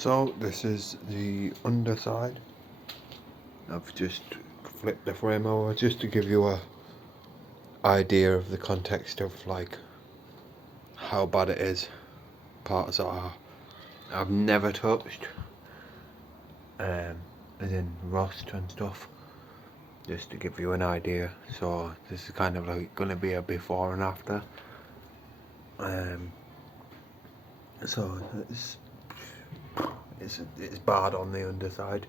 So this is the underside. I've just flipped the frame over just to give you a idea of the context of like how bad it is. Parts that I've never touched, as in rust and stuff, just to give you an idea. So this is kind of like going to be a before and after. So it's bad on the underside.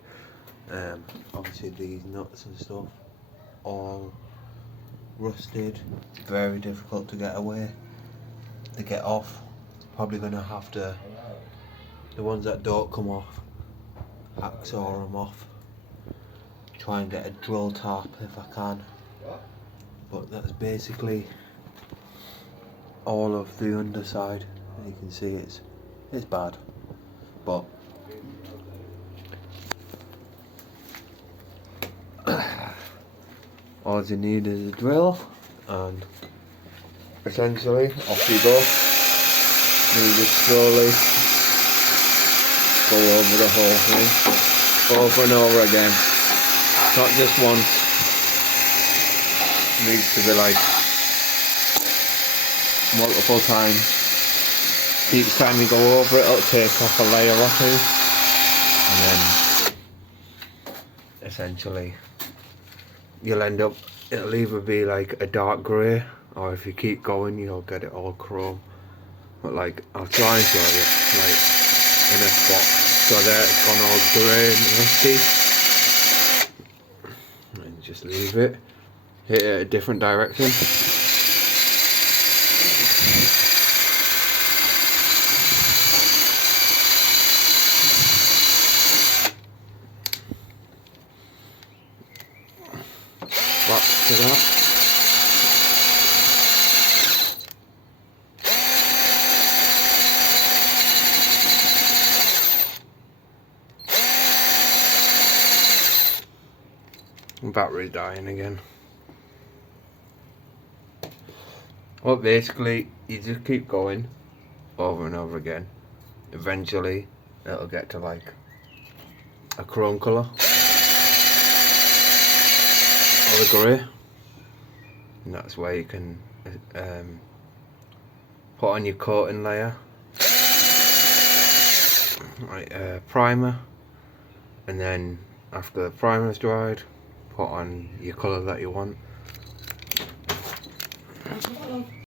Obviously these nuts and stuff all rusted, very difficult to get off. Probably gonna have to, the ones that don't come off, hacksaw them off, try and get a drill tap if I can, but that's basically all of the underside. You can see it's bad, but all you need is a drill and essentially off you go. You just slowly go over the whole thing over and over again, not just once. It needs to be like multiple times. Each time you go over it, it'll take off a layer or two, and then essentially you'll end up, it'll either be like a dark grey, or if you keep going you'll get it all chrome. But like, I'll try and show you, like in a spot. So there, it's gone all grey and rusty. And just leave it, hit it a different direction. Back to that. Battery's dying again. Well, basically you just keep going over and over again. Eventually it'll get to like a chrome colour or a grey, and that's where you can put on your coating layer, like primer, and then after the primer's dried, put on your colour that you want.